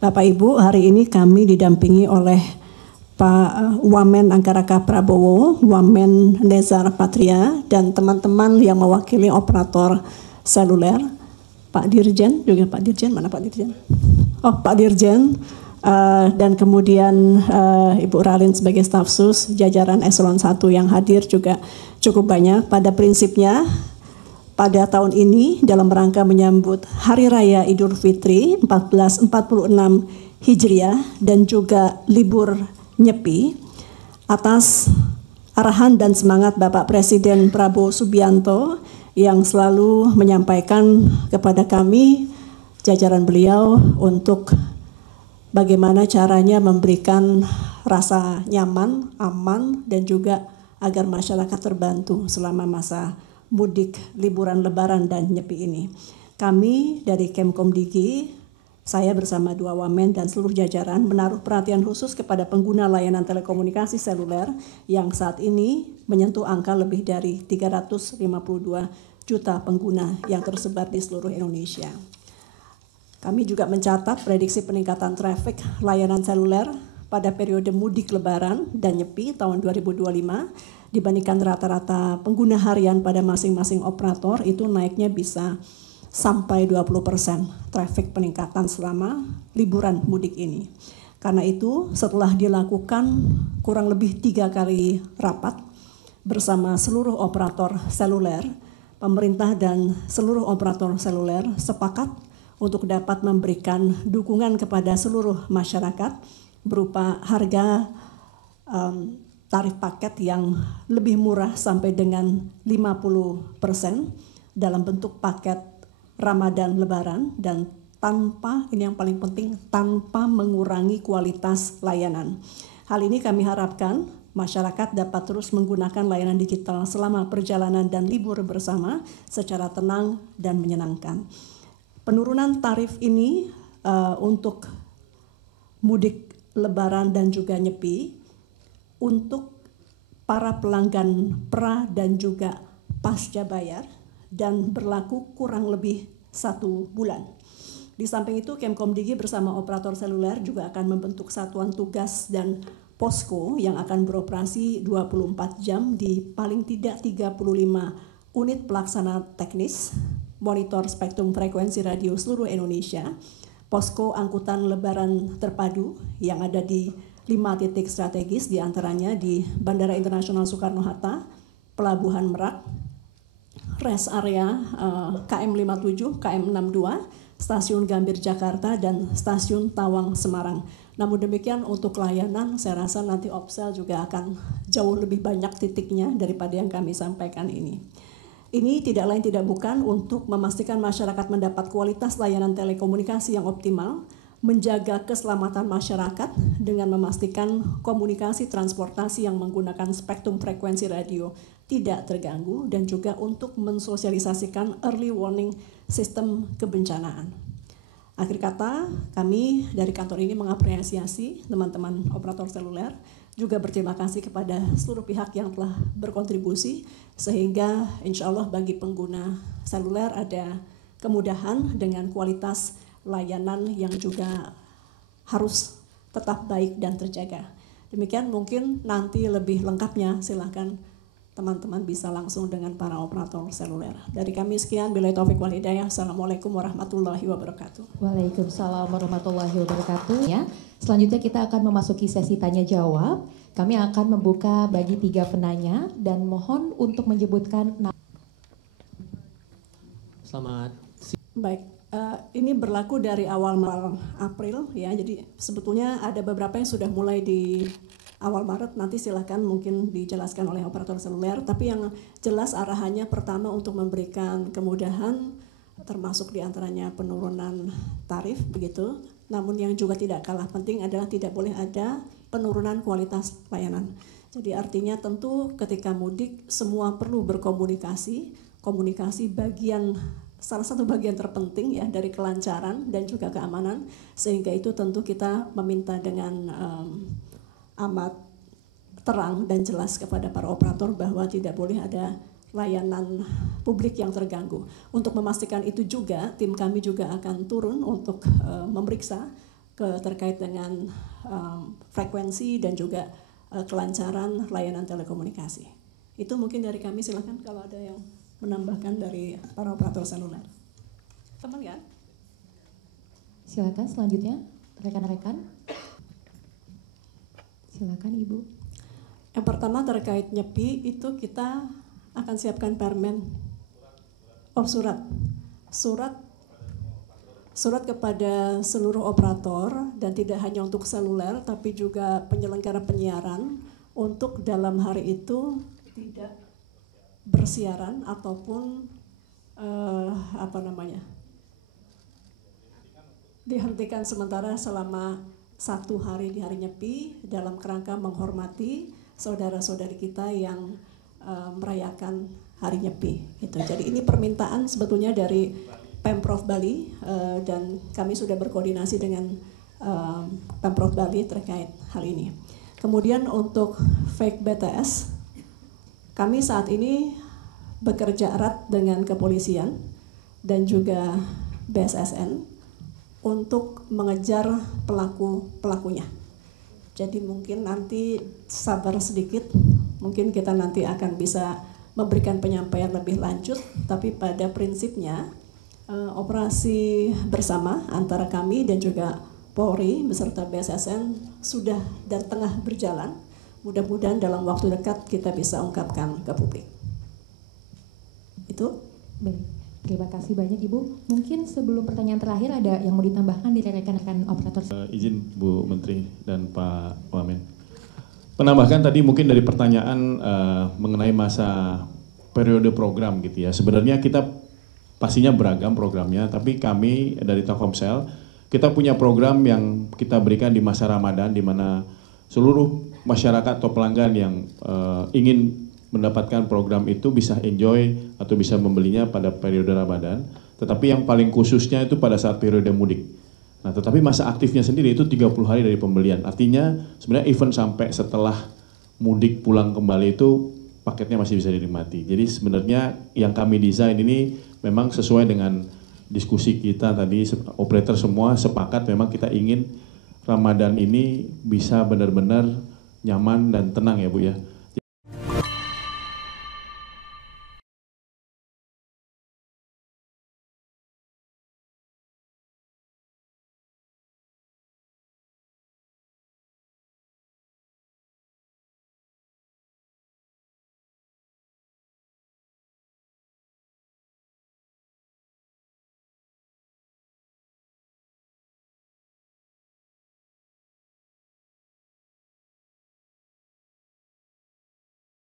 Bapak Ibu, hari ini kami didampingi oleh Pak Wamen Anggaraka Prabowo, Wamen Nezar Patria, dan teman-teman yang mewakili operator seluler, Pak Dirjen, juga Pak Dirjen, mana Pak Dirjen? Oh, Pak Dirjen, dan kemudian Ibu Ralin sebagai staf sus, jajaran eselon 1 yang hadir juga cukup banyak. Pada prinsipnya, pada tahun ini dalam rangka menyambut Hari Raya Idul Fitri 1446 Hijriah dan juga libur Nyepi, atas arahan dan semangat Bapak Presiden Prabowo Subianto yang selalu menyampaikan kepada kami, jajaran beliau, untuk bagaimana caranya memberikan rasa nyaman, aman, dan juga agar masyarakat terbantu selama masa mudik, liburan lebaran dan nyepi ini. Kami dari Kemkomdigi, saya bersama dua wamen dan seluruh jajaran menaruh perhatian khusus kepada pengguna layanan telekomunikasi seluler yang saat ini menyentuh angka lebih dari 352 juta pengguna yang tersebar di seluruh Indonesia. Kami juga mencatat prediksi peningkatan trafik layanan seluler pada periode mudik lebaran dan nyepi tahun 2025 dibandingkan rata-rata pengguna harian pada masing-masing operator itu naiknya bisa sampai 20% trafik peningkatan selama liburan mudik ini. Karena itu setelah dilakukan kurang lebih 3 kali rapat bersama seluruh operator seluler, pemerintah dan seluruh operator seluler sepakat untuk dapat memberikan dukungan kepada seluruh masyarakat berupa harga tarif paket yang lebih murah sampai dengan 50% dalam bentuk paket Ramadan Lebaran dan tanpa, ini yang paling penting, tanpa mengurangi kualitas layanan. Hal ini kami harapkan masyarakat dapat terus menggunakan layanan digital selama perjalanan dan libur bersama secara tenang dan menyenangkan. Penurunan tarif ini untuk mudik lebaran dan juga nyepi untuk para pelanggan pra dan juga pasca bayar dan berlaku kurang lebih 1 bulan. Di samping itu Kemkomdigi bersama operator seluler juga akan membentuk satuan tugas dan posko yang akan beroperasi 24 jam di paling tidak 35 unit pelaksana teknis, monitor spektrum frekuensi radio seluruh Indonesia, posko angkutan lebaran terpadu yang ada di 5 titik strategis, diantaranya di Bandara Internasional Soekarno-Hatta, Pelabuhan Merak, rest area KM 57, KM 62, Stasiun Gambir Jakarta, dan Stasiun Tawang Semarang. Namun demikian untuk layanan saya rasa nanti Opsel juga akan jauh lebih banyak titiknya daripada yang kami sampaikan ini. Ini tidak lain tidak bukan untuk memastikan masyarakat mendapat kualitas layanan telekomunikasi yang optimal, menjaga keselamatan masyarakat dengan memastikan komunikasi transportasi yang menggunakan spektrum frekuensi radio tidak terganggu, dan juga untuk mensosialisasikan early warning sistem kebencanaan. Akhir kata, kami dari kantor ini mengapresiasi teman-teman operator seluler, juga berterima kasih kepada seluruh pihak yang telah berkontribusi, sehingga insya Allah bagi pengguna seluler ada kemudahan dengan kualitas layanan yang juga harus tetap baik dan terjaga. Demikian mungkin nanti lebih lengkapnya silakan teman-teman bisa langsung dengan para operator seluler. Dari kami sekian, billahi taufiq wal hidayah. Assalamualaikum warahmatullahi wabarakatuh. Waalaikumsalam warahmatullahi wabarakatuh. Ya, selanjutnya kita akan memasuki sesi tanya jawab. Kami akan membuka bagi 3 penanya dan mohon untuk menyebutkan nama. Selamat. Baik. Ini berlaku dari awal April ya, jadi sebetulnya ada beberapa yang sudah mulai di awal Maret, nanti silakan mungkin dijelaskan oleh operator seluler, tapi yang jelas arahannya pertama untuk memberikan kemudahan termasuk diantaranya penurunan tarif begitu, namun yang juga tidak kalah penting adalah tidak boleh ada penurunan kualitas layanan. Jadi artinya tentu ketika mudik semua perlu berkomunikasi, komunikasi salah satu bagian terpenting ya dari kelancaran dan juga keamanan, sehingga itu tentu kita meminta dengan amat terang dan jelas kepada para operator bahwa tidak boleh ada layanan publik yang terganggu. Untuk memastikan itu juga tim kami juga akan turun untuk memeriksa terkait dengan frekuensi dan juga kelancaran layanan telekomunikasi. Itu mungkin dari kami, silakan kalau ada yang menambahkan dari para operator seluler. Teman kan? Silakan selanjutnya rekan-rekan. Silakan Ibu. Yang pertama terkait nyepi itu kita akan siapkan permen. Surat kepada seluruh operator dan tidak hanya untuk seluler tapi juga penyelenggara penyiaran untuk dalam hari itu tidak bersiaran ataupun dihentikan sementara selama 1 hari di hari nyepi dalam kerangka menghormati saudara-saudari kita yang merayakan hari nyepi. Gitu. Jadi ini permintaan sebetulnya dari Pemprov Bali dan kami sudah berkoordinasi dengan Pemprov Bali terkait hal ini. Kemudian untuk fake BTS, kami saat ini bekerja erat dengan kepolisian dan juga BSSN untuk mengejar pelakunya. Jadi mungkin nanti sabar sedikit, mungkin kita nanti akan bisa memberikan penyampaian lebih lanjut, tapi pada prinsipnya operasi bersama antara kami dan juga Polri beserta BSSN sudah dan tengah berjalan. Mudah-mudahan dalam waktu dekat kita bisa ungkapkan ke publik. Itu. Baik, terima kasih banyak Ibu. Mungkin sebelum pertanyaan terakhir ada yang mau ditambahkan dari rekan-rekan operator? Izin Bu Menteri dan Pak Wamen. Menambahkan tadi mungkin dari pertanyaan mengenai masa periode program gitu ya. Sebenarnya kita pastinya beragam programnya, tapi kami dari Telkomsel, kita punya program yang kita berikan di masa Ramadan, di mana seluruh masyarakat atau pelanggan yang ingin mendapatkan program itu bisa enjoy atau bisa membelinya pada periode Ramadan, tetapi yang paling khususnya itu pada saat periode mudik. Nah, tetapi masa aktifnya sendiri itu 30 hari dari pembelian. Artinya sebenarnya event sampai setelah mudik pulang kembali itu paketnya masih bisa dinikmati. Jadi sebenarnya yang kami desain ini memang sesuai dengan diskusi kita tadi, operator semua sepakat memang kita ingin Ramadan ini bisa benar-benar nyaman dan tenang ya Bu ya.